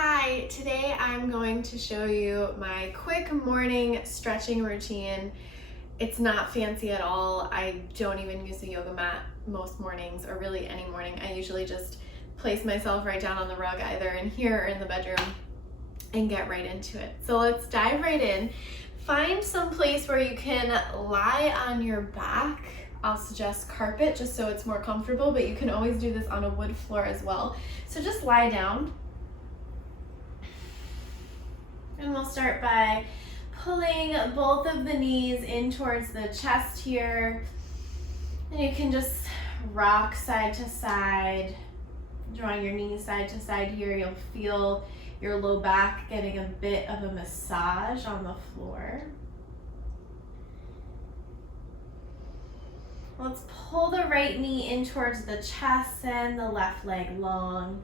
Hi, today I'm going to show you my quick morning stretching routine. It's not fancy at all. I don't even use a yoga mat most mornings, or really any morning. I usually just place myself right down on the rug, either in here or in the bedroom, and get right into it. So let's dive right in. Find some place where you can lie on your back. I'll suggest carpet just so it's more comfortable, but you can always do this on a wood floor as well. So just lie down. And we'll start by pulling both of the knees in towards the chest here. And you can just rock side to side, drawing your knees side to side here. You'll feel your low back getting a bit of a massage on the floor. Let's pull the right knee in towards the chest and the left leg long.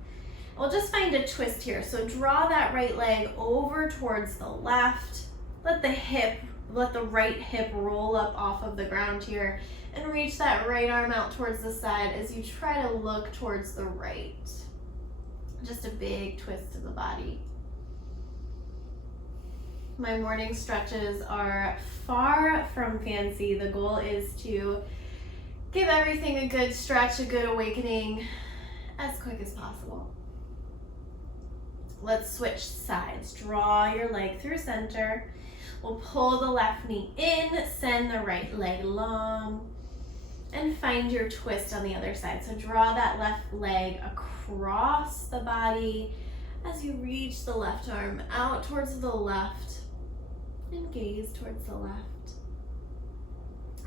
We'll just find a twist here. So draw that right leg over towards the left. Let the right hip roll up off of the ground here, and reach that right arm out towards the side as you try to look towards the right. Just a big twist to the body. My morning stretches are far from fancy. The goal is to give everything a good stretch, a good awakening, as quick as possible. Let's switch sides. Draw your leg through center. We'll pull the left knee in, send the right leg long, and find your twist on the other side. So draw that left leg across the body as you reach the left arm out towards the left and gaze towards the left.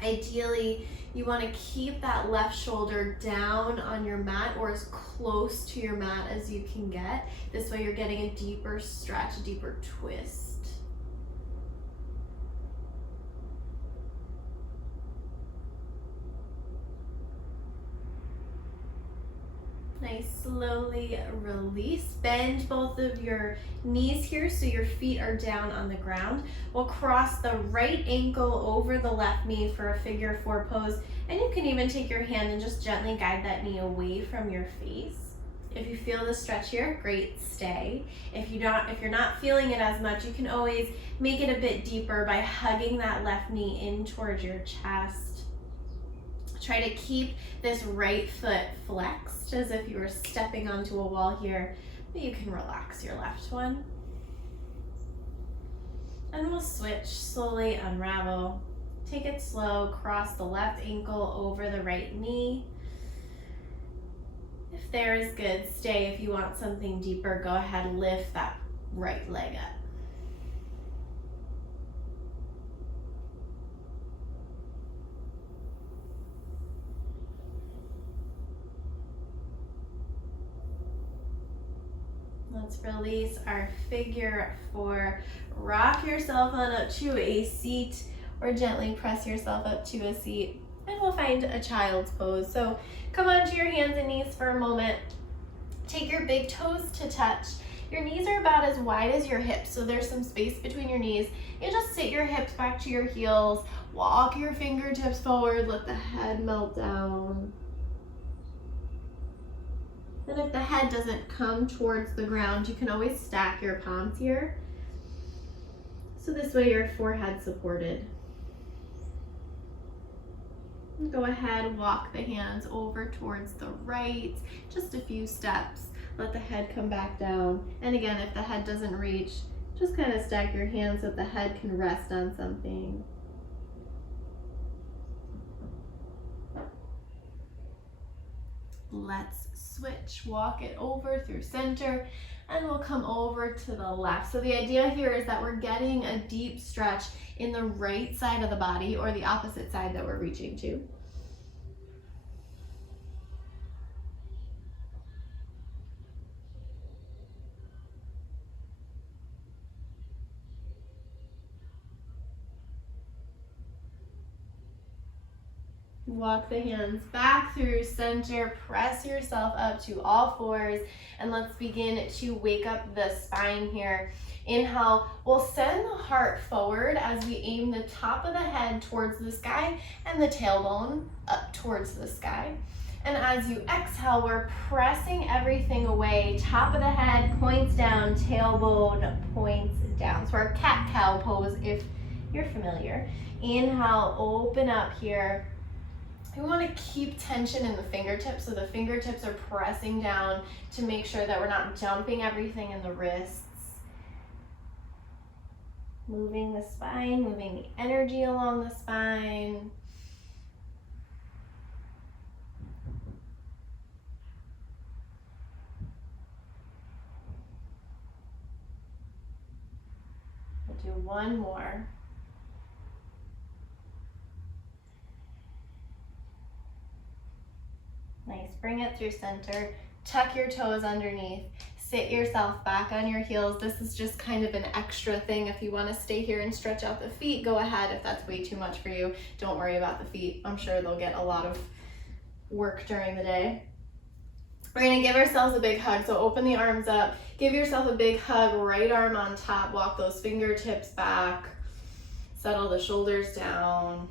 Ideally, you want to keep that left shoulder down on your mat, or as close to your mat as you can get. This way you're getting a deeper stretch, a deeper twist. Nice, slowly release. Bend both of your knees here so your feet are down on the ground. We'll cross the right ankle over the left knee for a figure four pose. And you can even take your hand and just gently guide that knee away from your face. If you feel the stretch here, great, stay. If you're not feeling it as much, you can always make it a bit deeper by hugging that left knee in towards your chest. Try to keep this right foot flexed as if you were stepping onto a wall here, but you can relax your left one. And we'll switch, slowly unravel. Take it slow, cross the left ankle over the right knee. If there is good, stay. If you want something deeper, go ahead, lift that right leg up. Let's release our figure four. Rock yourself on up to a seat, or gently press yourself up to a seat, and we'll find a child's pose. So come onto your hands and knees for a moment. Take your big toes to touch. Your knees are about as wide as your hips, so there's some space between your knees. You just sit your hips back to your heels, walk your fingertips forward, let the head melt down. And if the head doesn't come towards the ground, you can always stack your palms here. So this way your forehead's supported. And go ahead, walk the hands over towards the right, just a few steps. Let the head come back down. And again, if the head doesn't reach, just kind of stack your hands so that the head can rest on something. Let's switch, walk it over through center, and we'll come over to the left. So the idea here is that we're getting a deep stretch in the right side of the body, or the opposite side that we're reaching to. Walk the hands back through center, press yourself up to all fours, and let's begin to wake up the spine here. Inhale, we'll send the heart forward as we aim the top of the head towards the sky and the tailbone up towards the sky. And as you exhale, we're pressing everything away. Top of the head points down, tailbone points down. So our cat-cow pose, if you're familiar. Inhale, open up here. We want to keep tension in the fingertips, so the fingertips are pressing down to make sure that we're not dumping everything in the wrists. Moving the spine, moving the energy along the spine. We'll do one more. Nice, bring it through center. Tuck your toes underneath. Sit yourself back on your heels. This is just kind of an extra thing. If you want to stay here and stretch out the feet, go ahead. If that's way too much for you, don't worry about the feet. I'm sure they'll get a lot of work during the day. We're going to give ourselves a big hug. So open the arms up. Give yourself a big hug. Right arm on top. Walk those fingertips back. Settle the shoulders down.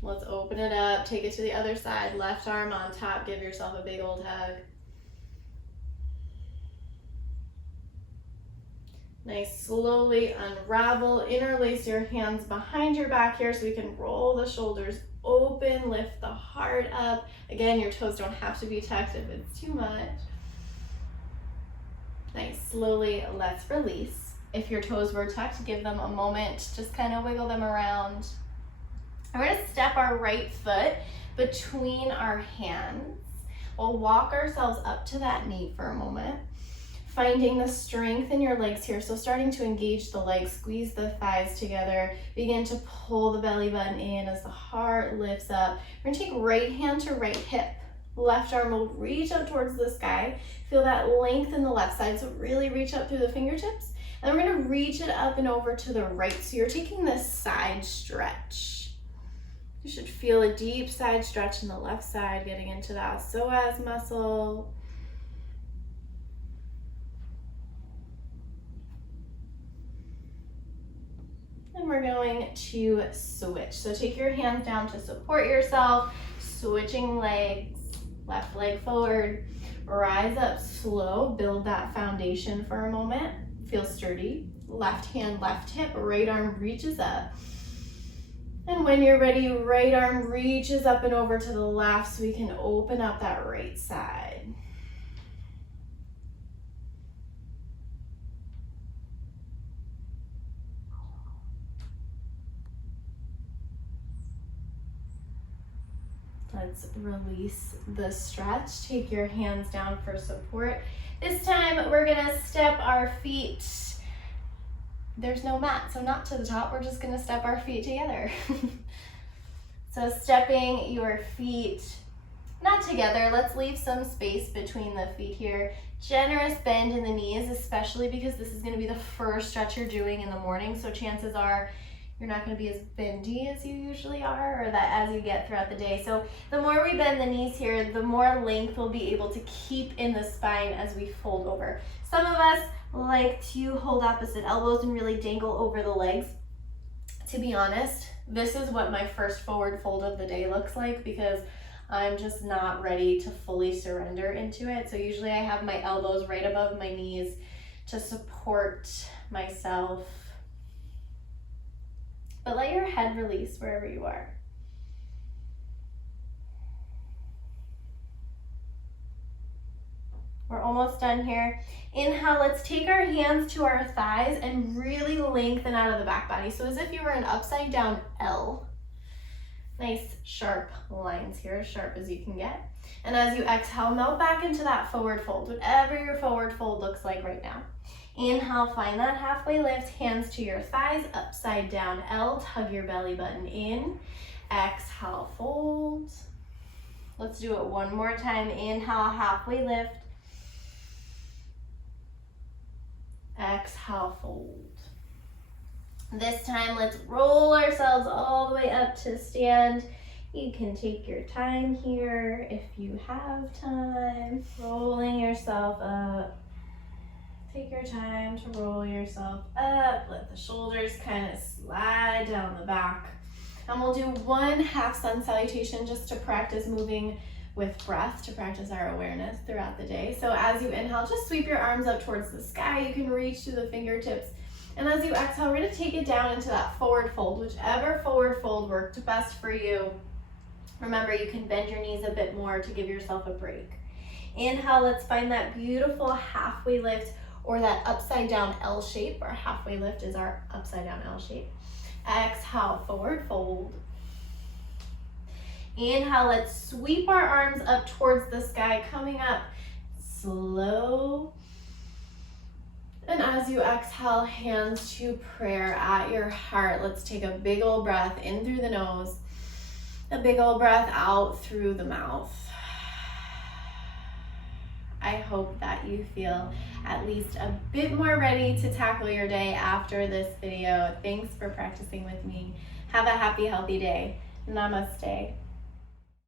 Let's open it up. Take it to the other side. Left arm on top. Give yourself a big old hug. Nice, slowly unravel, interlace your hands behind your back here so we can roll the shoulders open, lift the heart up. Again, your toes don't have to be tucked if it's too much. Nice, slowly let's release. If your toes were tucked, give them a moment, just kind of wiggle them around. And we're gonna step our right foot between our hands. We'll walk ourselves up to that knee for a moment. Finding the strength in your legs here. So starting to engage the legs, squeeze the thighs together. Begin to pull the belly button in as the heart lifts up. We're gonna take right hand to right hip. Left arm will reach up towards the sky. Feel that length in the left side. So really reach up through the fingertips. And we're gonna reach it up and over to the right. So you're taking this side stretch. You should feel a deep side stretch in the left side, getting into that psoas muscle. And we're going to switch. So take your hands down to support yourself, switching legs, left leg forward, rise up slow, build that foundation for a moment, feel sturdy. Left hand, left hip, right arm reaches up. And when you're ready, right arm reaches up and over to the left so we can open up that right side. Let's release the stretch. Take your hands down for support. This time we're gonna step our feet. There's no mat, so not to the top. We're just gonna step our feet together. So stepping your feet, not together. Let's leave some space between the feet here. Generous bend in the knees, especially because this is gonna be the first stretch you're doing in the morning. So chances are you're not going to be as bendy as you usually are, or that as you get throughout the day. So the more we bend the knees here, the more length we'll be able to keep in the spine as we fold over. Some of us like to hold opposite elbows and really dangle over the legs. To be honest, this is what my first forward fold of the day looks like because I'm just not ready to fully surrender into it. So usually I have my elbows right above my knees to support myself. But let your head release wherever you are. We're almost done here. Inhale, let's take our hands to our thighs and really lengthen out of the back body. So as if you were an upside down L. Nice sharp lines here, as sharp as you can get. And as you exhale, melt back into that forward fold, whatever your forward fold looks like right now. Inhale, find that halfway lift, hands to your thighs, upside down L, tug your belly button in. Exhale, fold. Let's do it one more time. Inhale, halfway lift. Exhale, fold. This time, let's roll ourselves all the way up to stand. You can take your time here if you have time. Rolling yourself up. Take your time to roll yourself up. Let the shoulders kind of slide down the back. And we'll do one half sun salutation just to practice moving with breath, to practice our awareness throughout the day. So as you inhale, just sweep your arms up towards the sky. You can reach to the fingertips. And as you exhale, we're gonna take it down into that forward fold, whichever forward fold worked best for you. Remember, you can bend your knees a bit more to give yourself a break. Inhale, let's find that beautiful halfway lift, or that upside down L shape. Our halfway lift is our upside down L shape. Exhale, forward fold. Inhale, let's sweep our arms up towards the sky, coming up slow. And as you exhale, hands to prayer at your heart. Let's take a big old breath in through the nose, a big old breath out through the mouth. I hope that you feel at least a bit more ready to tackle your day after this video. Thanks for practicing with me. Have a happy, healthy day. Namaste.